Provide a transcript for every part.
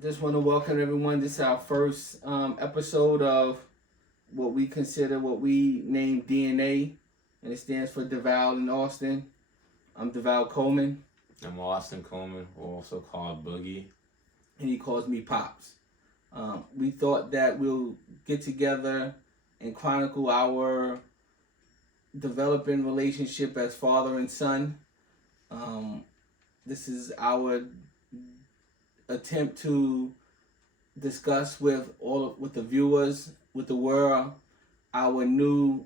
I just want to welcome everyone. This is our first episode of what we consider what we name DnA, and it stands for Deval in Austin. I'm Deval Coleman. I'm Austin Coleman, also called Boogie. And he calls me Pops. We thought that we'll get together and chronicle our developing relationship as father and son. This is our attempt to discuss with the viewers, with the world, our new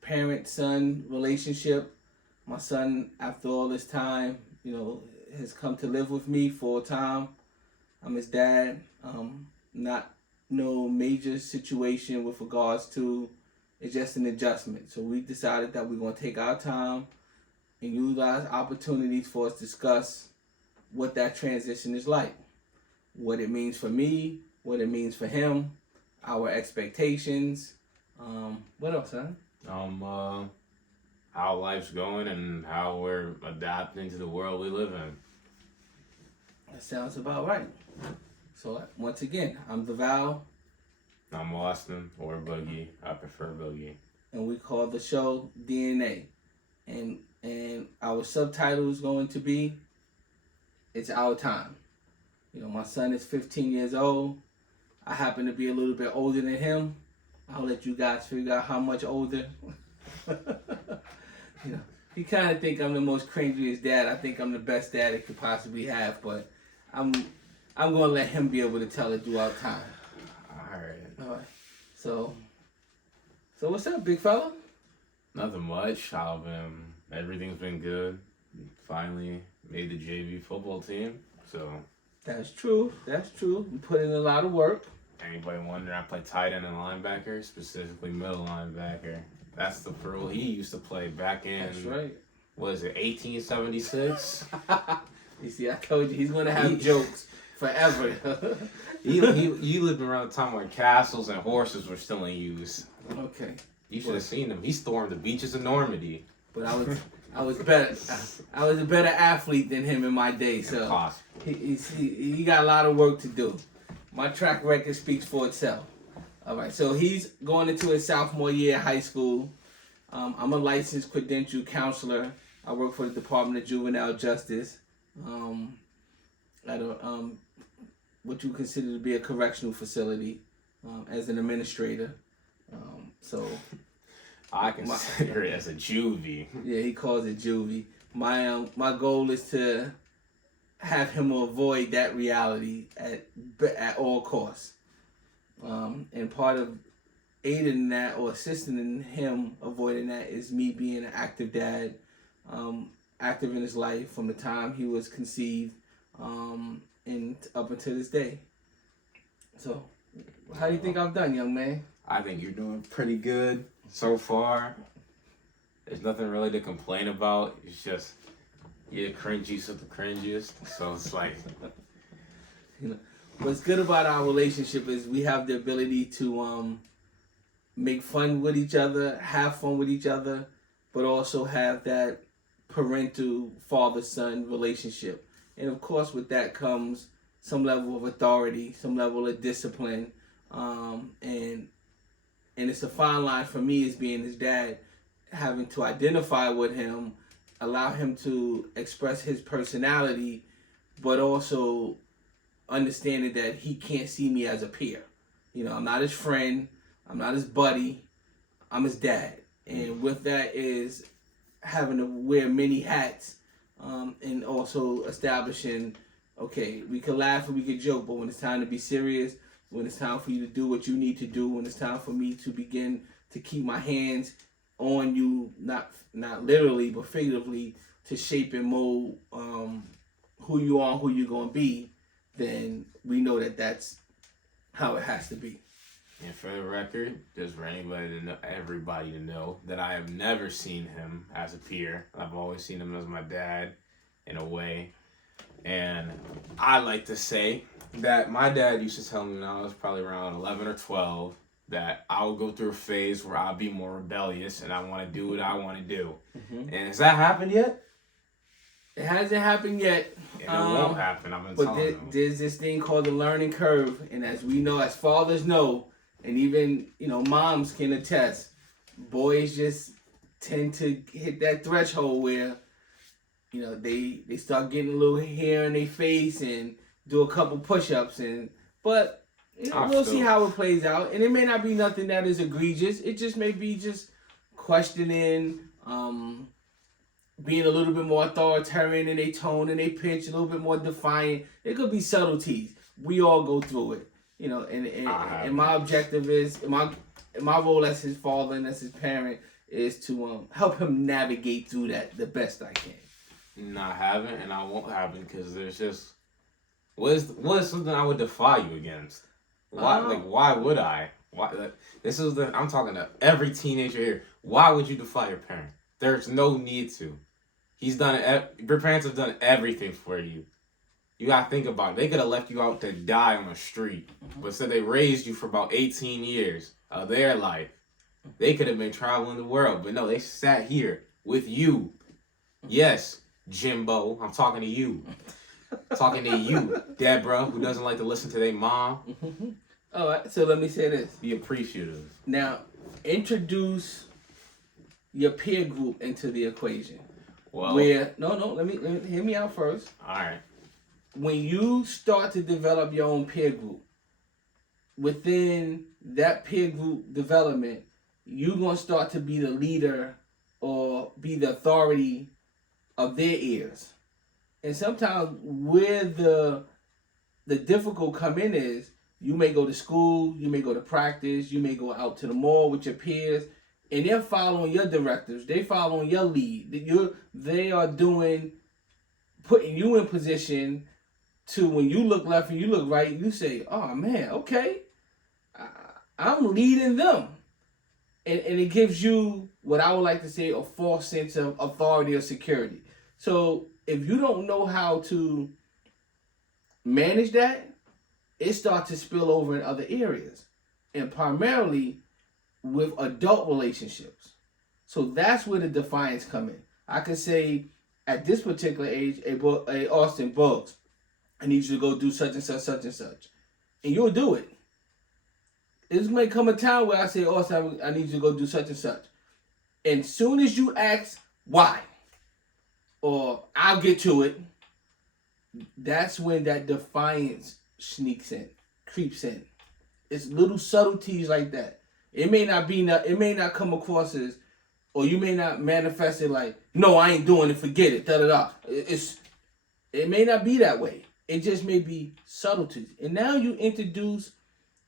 parent-son relationship. My son, after all this time, has come to live with me full time. I'm his dad. Not no major situation with regards to, it's just an adjustment. So we decided that we're going to take our time and utilize opportunities for us to discuss what that transition is like, what it means for me, what it means for him, our expectations. What else, son? How life's going and how we're adapting to the world we live in. That sounds about right. So once again, I'm Deval. I'm Austin, or Boogie. I prefer Boogie. And we call the show DnA. And our subtitle is going to be It's Our Time. My son is 15 years old. I happen to be a little bit older than him. I'll let you guys figure out how much older. He kind of think I'm the most cringiest dad. I think I'm the best dad it could possibly have, but I'm gonna let him be able to tell it throughout time. All right. So what's up, big fella? Nothing much. Everything's been good. Finally made the JV football team. So That's true. We put in a lot of work. Anybody wondering, I play tight end and linebacker, specifically middle linebacker. That's the role he used to play back in. That's right. What is it, 1876? You see, I told you he's gonna have jokes forever. He lived around the time where castles and horses were still in use. Okay. You should have seen him. He stormed the beaches of Normandy. But I was better. I was a better athlete than him in my day. So Impossible. he got a lot of work to do. My track record speaks for itself. All right, so he's going into his sophomore year of high school. I'm a licensed credentialed counselor. I work for the Department of Juvenile Justice at what you consider to be a correctional facility as an administrator. So I consider it as a juvie. Yeah, he calls it juvie. My goal is to have him avoid that reality at all costs. And part of aiding that or assisting in him avoiding that is me being an active dad, active in his life from the time he was conceived and up until this day. So, how do you think I've done, young man? I think you're doing pretty good so far. There's nothing really to complain about. It's just you're the cringiest of the cringiest. So it's like, what's good about our relationship is we have the ability to make fun with each other, have fun with each other, but also have that parental father-son relationship. And of course, with that comes some level of authority, some level of discipline, and it's a fine line for me as being his dad, having to identify with him, allow him to express his personality, but also understanding that he can't see me as a peer. I'm not his friend, I'm not his buddy, I'm his dad. And with that is having to wear many hats, and also establishing, okay, we can laugh and we can joke, but when it's time to be serious, when it's time for you to do what you need to do, when it's time for me to begin to keep my hands on you, not literally, but figuratively, to shape and mold who you are, who you're going to be, then we know that that's how it has to be. and for the record, just for everybody to know that I have never seen him as a peer. I've always seen him as my dad, in a way. And I like to say that my dad used to tell me when I was probably around 11 or 12 that I would go through a phase where I'll be more rebellious and I want to do what I want to do. Mm-hmm. And has that happened yet? It hasn't happened yet. It It won't happen. I've been but telling them. there's this thing called the learning curve, and as we know, as fathers know, and even moms can attest, boys just tend to hit that threshold where they start getting a little hair in their face and do a couple push-ups, but we'll see how it plays out, and it may not be nothing that is egregious. It just may be just questioning, being a little bit more authoritarian in their tone and their pitch, a little bit more defiant. It could be subtleties. We all go through it, and my objective is my role as his father and as his parent is to help him navigate through that the best I can. Not having, and I won't have it because there's just what is something I would defy you against? Why why would I? Why I'm talking to every teenager here. Why would you defy your parent? There's no need to. He's done it. Your parents have done everything for you. You gotta think about it. They could have left you out to die on the street, but said they raised you for about 18 years of their life. They could have been traveling the world, but no, they sat here with you. Yes, Jimbo, I'm talking to you. Talking to you, Deborah, who doesn't like to listen to their mom. All right, so let me say this. Be appreciative. Now, introduce your peer group into the equation. Well, let me hear me out first. All right. When you start to develop your own peer group, within that peer group development, you're going to start to be the leader or be the authority of their ears. And sometimes where the difficult come in is you may go to school, you may go to practice, you may go out to the mall with your peers, and they're following your directives. They following your lead. They are putting you in position to when you look left and you look right, you say, oh man, okay, I'm leading them. And it gives you what I would like to say a false sense of authority or security. So if you don't know how to manage that, it starts to spill over in other areas, and primarily with adult relationships. So that's where the defiance come in. I could say at this particular age, a Austin Bugs, I need you to go do such and such, such and such, and you'll do it. There's may come a time where I say, Austin, I need you to go do such and such, and soon as you ask why, or I'll get to it, that's when that defiance sneaks in, creeps in. It's little subtleties like that. It may not come across as, or you may not manifest it like, no, I ain't doing it, forget it, da-da-da. It may not be that way. It just may be subtleties. And now you introduce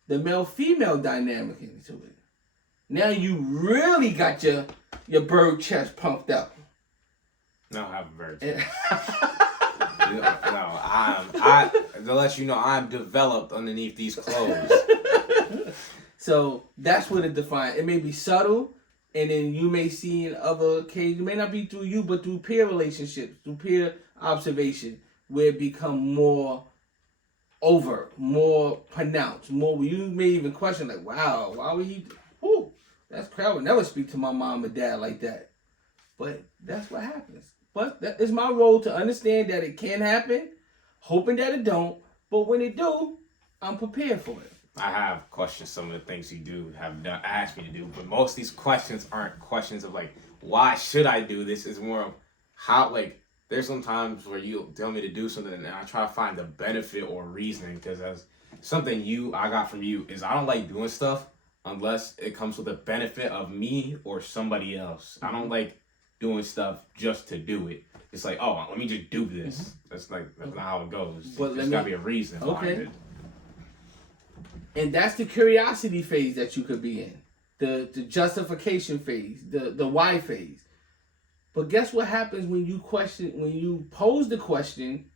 the male-female dynamic into it. Now you really got your bird chest pumped up. No, I have a bird chest. I to let you know, I'm developed underneath these clothes. So that's what it defines. It may be subtle, and then you may see in other occasions, it may not be through you, but through peer relationships, through peer observation, where it become more overt, more pronounced, more. You may even question like, "Wow, why would he? Whoo, that's crazy. I would never speak to my mom or dad like that." But that's what happens. But that is my role to understand that it can happen, hoping that it don't. But when it do, I'm prepared for it. I have questioned some of the things you do have done, asked me to do, but most of these questions aren't questions of like, why should I do this? It's more of how, like, there's some times where you tell me to do something and I try to find the benefit or reasoning, because as something I got from you is I don't like doing stuff unless it comes with a benefit of me or somebody else. I don't like doing stuff just to do it. It's like, oh, let me just do this. That's not how it goes. But there's got to be a reason behind it. And that's the curiosity phase that you could be in. The justification phase, the why phase. But guess what happens when you pose the question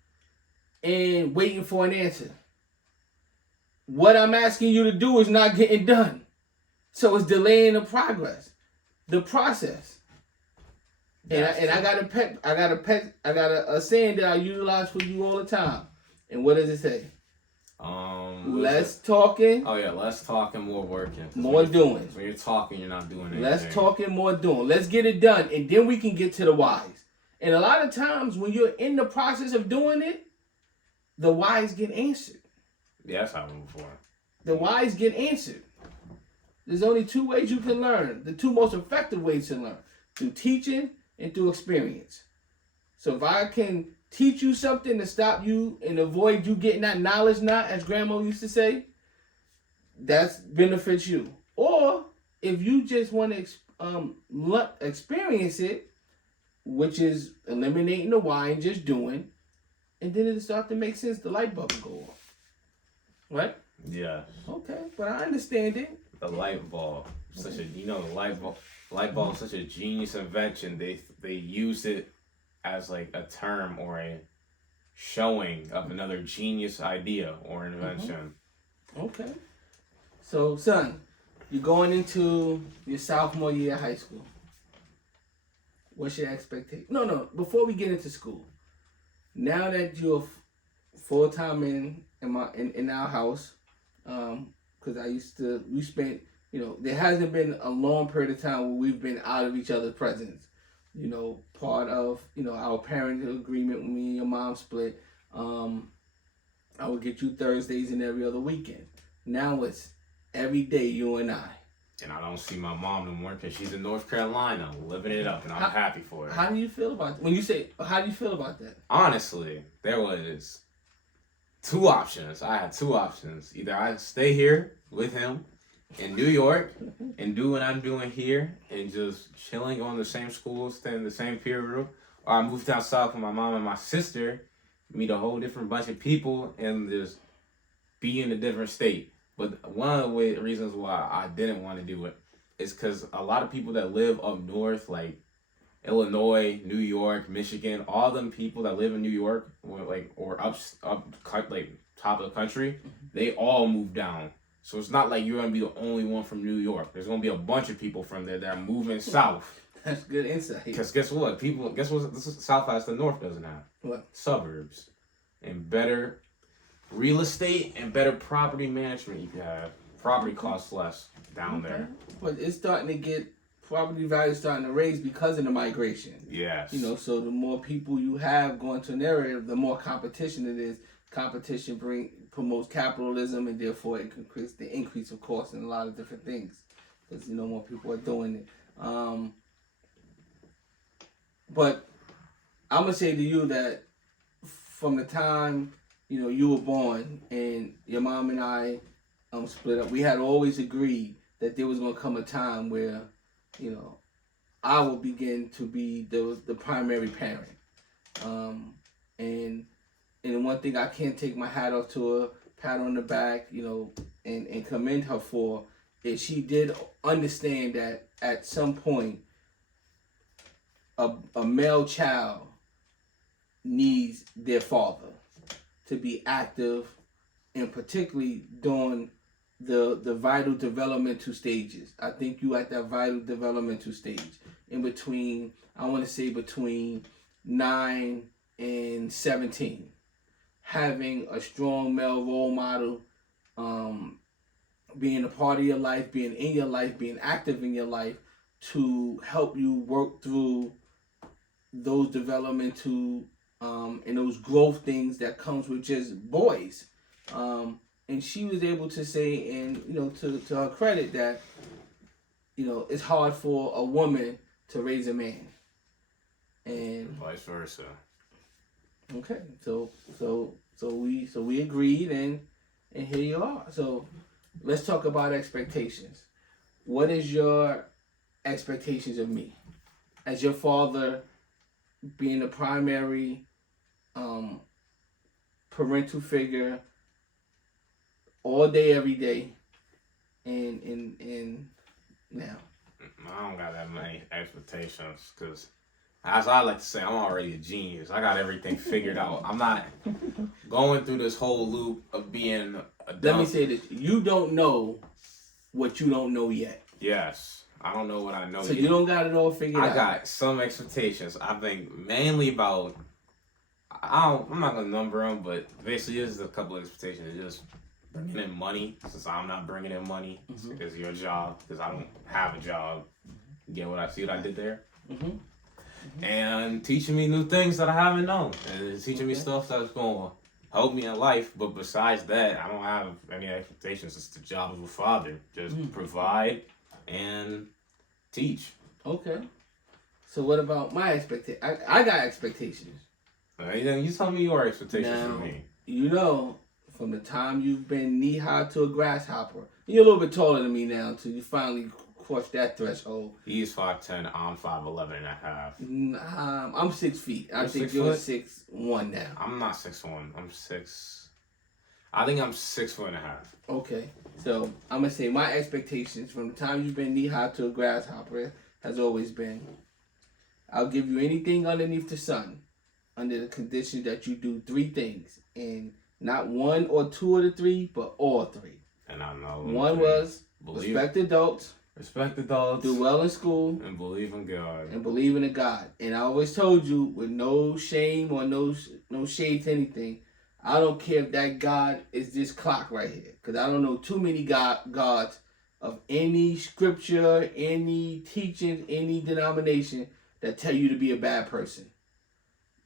and waiting for an answer? What I'm asking you to do is not getting done. So it's delaying the process. And I got a saying that I utilize for you all the time. And what does it say? Less talking. Oh yeah, less talking, more working. More doing. When you're talking, you're not doing anything. Less talking, more doing. Let's get it done, and then we can get to the whys. And a lot of times when you're in the process of doing it, the whys get answered. Yeah, that's happened before. The whys get answered. There's only two ways you can learn. The two most effective ways to learn: through teaching and through experience. So if I can teach you something to stop you and avoid you getting that knowledge knot, as grandma used to say, that benefits you. Or if you just want to experience it, which is eliminating the why and just doing, and then it'll start to make sense. The light bulb will go off. Right? Yeah. Okay, but I understand it. The light bulb, light bulb is such a genius invention. They used it as like a term or a showing of another genius idea or invention. Okay. So, son, you're going into your sophomore year of high school. What's your expectation? No. Before we get into school, now that you're full time in our house, because we spent, there hasn't been a long period of time where we've been out of each other's presence. Part of, our parental agreement when me and your mom split, I would get you Thursdays and every other weekend. Now it's every day, you and I. And I don't see my mom no more because she's in North Carolina living it up, and I'm happy for her. How do you feel about that? When you say, how do you feel about that? Honestly, there was two options. I had two options. Either I stay here with him in New York and do what I'm doing here and just chilling, going to the same school, staying in the same peer group, or I move down south with my mom and my sister, meet a whole different bunch of people, and just be in a different state. But one of the reasons why I didn't want to do it is because a lot of people that live up north, like Illinois, New York, Michigan, all them people that live in New York, or up like top of the country, they all moved down. So it's not like you're gonna be the only one from New York. There's gonna be a bunch of people from there that are moving south. That's good insight. Because guess what? Guess what? This is South has the North doesn't have. What? Suburbs, and better real estate and better property management. You can have property costs less down there. But it's starting to get property values starting to raise because of the migration. Yes. So the more people you have going to an area, the more competition it is. Competition promotes capitalism, and therefore it can increase of cost in a lot of different things because more people are doing it. But I'm gonna say to you that from the time you were born and your mom and I split up, we had always agreed that there was gonna come a time where I will begin to be the primary parent. And one thing I can't take my hat off to her, pat her on the back, and commend her for, is she did understand that at some point a male child needs their father to be active, and particularly during the vital developmental stages. I think you at that vital developmental stage in between, I want to say between 9 and 17. Having a strong male role model, being a part of your life, being in your life, being active in your life to help you work through those developmental and those growth things that comes with just boys. And she was able to say, and to her credit, that it's hard for a woman to raise a man, and vice versa. Okay, so we agreed, and here you are. So let's talk about expectations. What is your expectations of me as your father, being the primary parental figure all day, every day, and now? I don't got that many expectations because, as I like to say, I'm already a genius. I got everything figured out. I'm not going through this whole loop of being a dumb. Let me say this. You don't know what you don't know yet. Yes. I don't know what I know so yet. You don't got it all figured out. I got some expectations. I think mainly about, I'm not going to number them, but basically there's a couple of expectations. It's just bringing in money, since I'm not bringing in money. It's your job, because I don't have a job. You get what I see what I did there? And teaching me new things that I haven't known, and teaching me stuff that's going to help me in life. But besides that, I don't have any expectations. It's the job of a father. Just provide and teach. Okay. So what about my expectation? I got expectations. You tell me your expectations Now, from me. You know, from the time you've been knee high to a grasshopper, you're a little bit taller than me now until you finally cross that threshold. He's 5'10", I'm 5'11" and a half. I'm 6 feet. I think you're 6'1" now. I'm not 6'1". I'm 6. I think I'm 6'1.5". Okay. So I'm gonna say my expectations from the time you've been knee high to a grasshopper has always been, I'll give you anything underneath the sun, under the condition that you do 3 things, and not 1 or 2 of the 3, but all 3. And I know. One was respect adults, do well in school, and believe in God. And believe in a God. And I always told you, with no shame or no shade to anything, I don't care if that God is this clock right here, because I don't know too many gods of any scripture, any teaching, any denomination that tell you to be a bad person.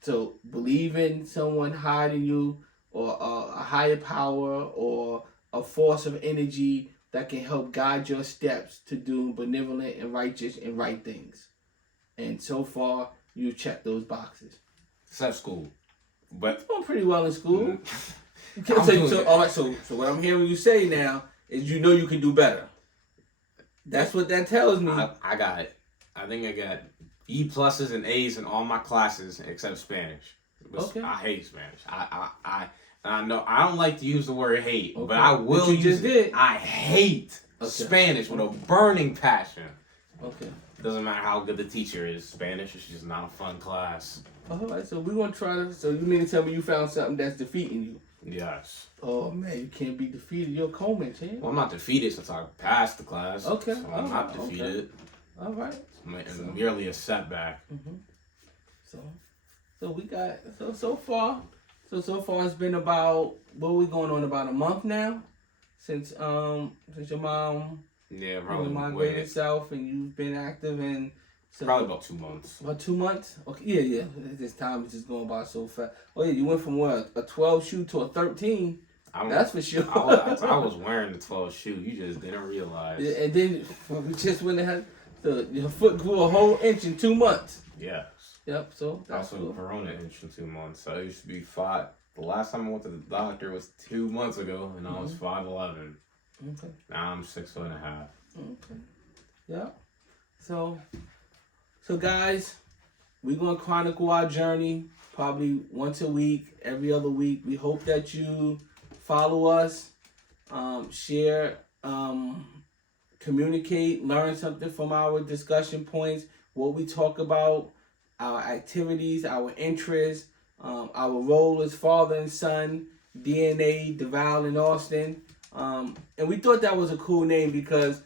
So believe in someone higher than you, or a higher power, or a force of energy that can help guide your steps to do benevolent and righteous and right things. And so far, you checked those boxes. Except school. But it's going pretty well in school. All right, so what I'm hearing you say now is you know you can do better. That's what that tells me. I got it. I think I got E+ and A's in all my classes except Spanish. Okay. I hate Spanish. I know I don't like to use the word hate, okay. but I will but you use just it. Did. I hate Spanish with a burning passion. Okay. Doesn't matter how good the teacher is. Spanish is just not a fun class. All right, so we're going to try to... So you mean to tell me you found something that's defeating you? Yes. Oh, man, you can't be defeated. You're a Coleman, champ. Well, I'm not defeated since I passed the class. Okay. So I'm not defeated. Okay. All right. It's merely a setback. Mm-hmm. So we got... So far it's been about... What are we going on? About a month now? Since your mom... Yeah, probably migrated south and you've been active in... So, probably about 2 months. About 2 months? Okay, yeah. This time is just going by so fast. Oh yeah, you went from what, a 12 shoe to a 13. That's for sure. I was wearing the 12 shoe. You just didn't realize. Yeah, and then we just went ahead. Your foot grew a whole inch in 2 months. Yes. Yep. So that's also cool. Corona inch in 2 months. So I used to be 5. The last time I went to the doctor was 2 months ago, and I was 5'11". Okay. Now I'm 6'1.5". Okay. Yeah. So guys, we're going to chronicle our journey probably once a week, every other week. We hope that you follow us, share, communicate, learn something from our discussion points, what we talk about, our activities, our interests, our role as father and son, DnA, DeVal, and Austin. And we thought that was a cool name because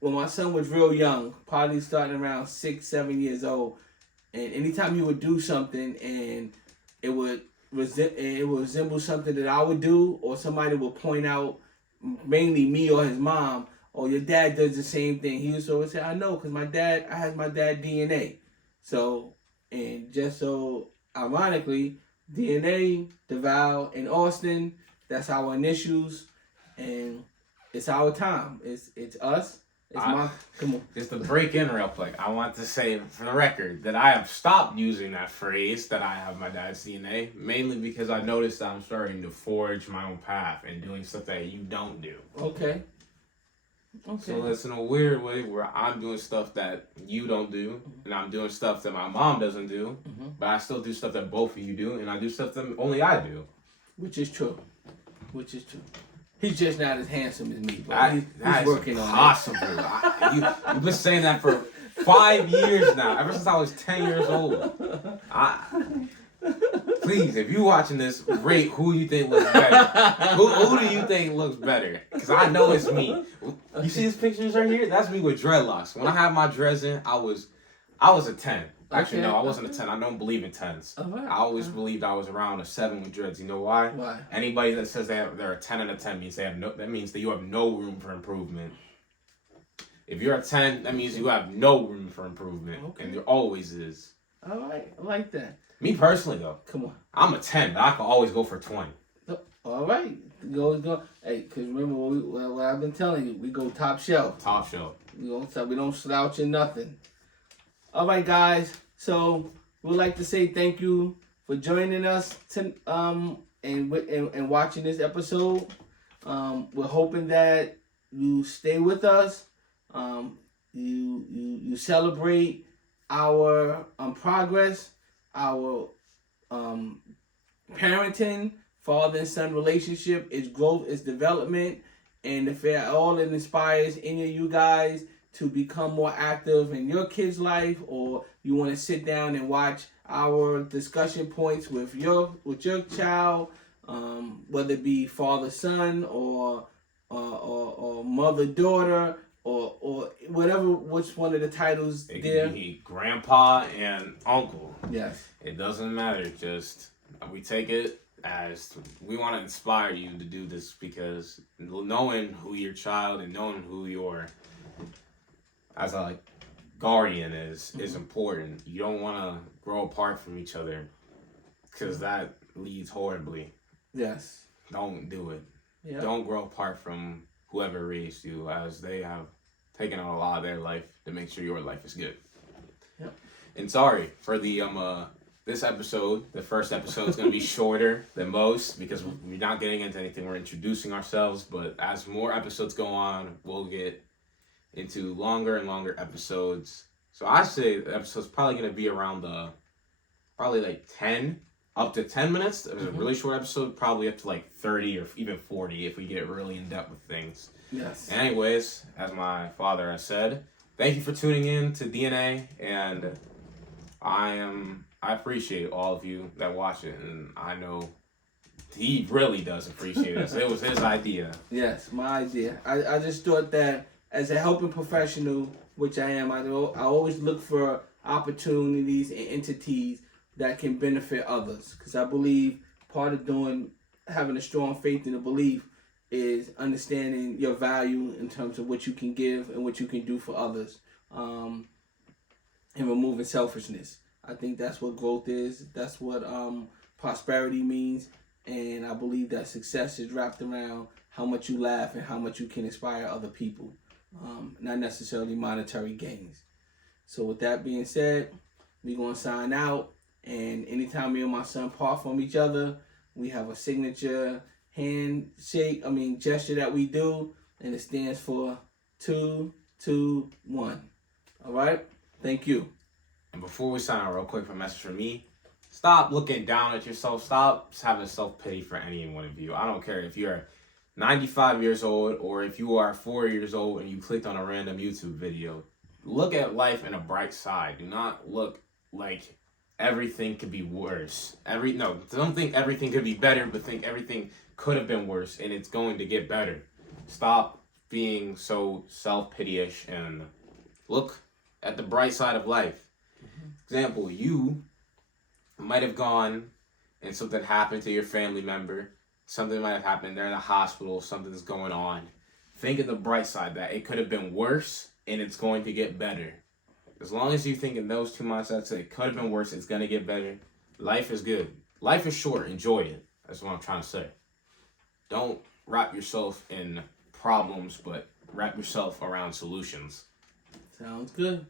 when my son was real young, probably starting around 6, 7 years old, and anytime he would do something and it would resemble something that I would do, or somebody would point out, mainly me or his mom, or your dad does the same thing, he used to always say, I know, because I have my dad DnA. So, and just so ironically, DnA, DeVal, and Austin, that's our initials, and it's our time. It's us. Come on. Just to break in real quick, I want to say for the record that I have stopped using that phrase that I have my dad's DNA, mainly because I noticed that I'm starting to forge my own path and doing stuff that you don't do. Okay. So it's in a weird way where I'm doing stuff that you don't do, and I'm doing stuff that my mom doesn't do, but I still do stuff that both of you do, and I do stuff that only I do. Which is true. He's just not as handsome as me, but he's working on it. Impossible. You've been saying that for 5 years now, ever since I was 10 years old. Please, if you're watching this, rate who you think looks better. Who do you think looks better? Because I know it's me. You see these pictures right here? That's me with dreadlocks. When I had my dreads in, I was a 10. Actually, no, I wasn't a 10. I don't believe in 10s. Right. I always believed I was around a 7 with dreads. You know why? Why? Anybody that says they're a 10 and a 10 means that means that you have no room for improvement. If you're a 10, that means you have no room for improvement. Okay. And there always is. All right. I like that. Me personally, though. Come on. I'm a 10, but I can always go for 20. All right. Go. Hey, because remember what I've been telling you. We go top shelf. Top shelf. We don't slouch in nothing. All right, guys. So we'd like to say thank you for joining us and watching this episode. We're hoping that you stay with us. You celebrate our progress, our parenting, father and son relationship, its growth, its development, and if it all it inspires any of you guys to become more active in your kid's life, or you want to sit down and watch our discussion points with your child, whether it be father son or mother daughter or whatever, which one of the titles it there. Can be grandpa and uncle. Yes. It doesn't matter. Just we take it as we want to inspire you to do this, because knowing who your child and knowing who your as a guardian is important. You don't want to grow apart from each other, because that leads horribly. Yes. Don't do it. Yeah. Don't grow apart from whoever raised you, as they have taken on a lot of their life to make sure your life is good. Yep. And sorry for the this episode. The first episode is going to be shorter than most, because we're not getting into anything. We're introducing ourselves, but as more episodes go on, we'll get into longer and longer episodes. So I say the episode's probably going to be around probably like 10 up to 10 minutes. It was a really short episode, probably up to like 30 or even 40 if we get really in depth with things. Yes. Anyways, as my father has said, thank you for tuning in to DnA, and I appreciate all of you that watch it, and I know he really does appreciate it. So it was his idea. Yes, my idea. I just thought that as a helping professional, which I am, I always look for opportunities and entities that can benefit others, because I believe part of having a strong faith and a belief is understanding your value in terms of what you can give and what you can do for others, and removing selfishness. I think that's what growth is. That's what prosperity means, and I believe that success is wrapped around how much you laugh and how much you can inspire other people, not necessarily monetary gains. So with that being said, we're going to sign out, and anytime me and my son part from each other, we have a signature gesture that we do, and it stands for 2, 2, 1. All right? Thank you. And before we sign out, real quick, a message from me. Stop looking down at yourself. Stop having self-pity for any one of you. I don't care if you're 95 years old or if you are 4 years old and you clicked on a random YouTube video. Look at life in a bright side. Do not look like everything could be worse. Don't think everything could be better, but think everything could have been worse, and it's going to get better. Stop being so self-pity-ish and look at the bright side of life. Example, you might have gone and something happened to your family member. Something might have happened. They're in the hospital. Something's going on. Think of the bright side, that it could have been worse and it's going to get better. As long as you think in those two mindsets, it could have been worse, it's going to get better. Life is good. Life is short. Enjoy it. That's what I'm trying to say. Don't wrap yourself in problems, but wrap yourself around solutions. Sounds good.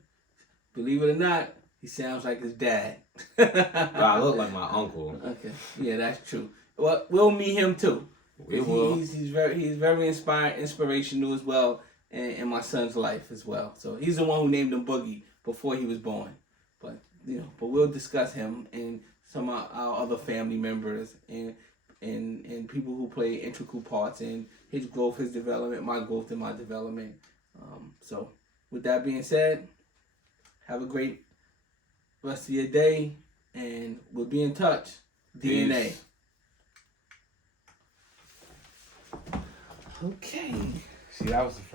Believe it or not, he sounds like his dad. I look like my uncle. Okay, yeah, that's true. Well, we'll meet him too. We will. He's very inspirational as well, in my son's life as well. So he's the one who named him Boogie before he was born. But we'll discuss him and some of our other family members and people who play integral parts in his growth, his development, my growth, and my development. So with that being said, have a great rest of your day, and we'll be in touch. DnA. Peace. Okay. See, that was the first.